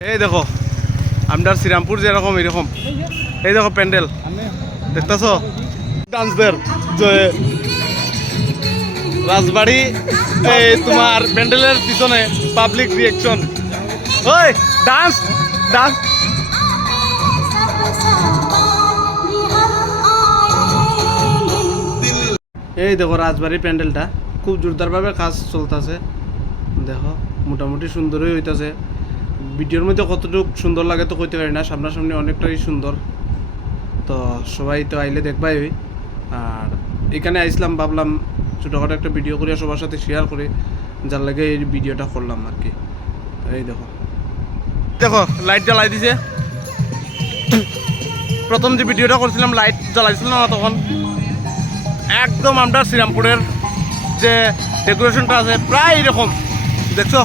এই দেখো আমরা শ্রীরামপুর যেরকম এরকম এই দেখো প্যান্ডেল দেখতেছো ডান্সদের রাজবাড়ি এই তোমার প্যান্ডেলের পিছনে পাবলিক রিয়েকশন ওই ডান্স ডান্স এই দেখো রাজবাড়ির প্যান্ডেলটা খুব জোরদারভাবে কাজ চলতেছে দেখো মোটামুটি সুন্দরই হইতাছে ভিডিওর মধ্যে কতটুকু সুন্দর লাগে তো কইতে পারি না সামনাসামনি অনেকটাই সুন্দর তো সবাই তো আইলে দেখবাই আর এখানে আইসলাম ভাবলাম ছোটোখাটো একটা ভিডিও করে সবার সাথে শেয়ার করে যার লাগে এই ভিডিওটা করলাম আর কি এই দেখো দেখো লাইট জ্বালাই দিছে প্রথম যে ভিডিওটা করছিলাম লাইট জ্বালাইছিলাম না তখন একদম আমরা শ্রীরামপুরের যে ডেকোরেশনটা আছে প্রায় এরকম দেখছো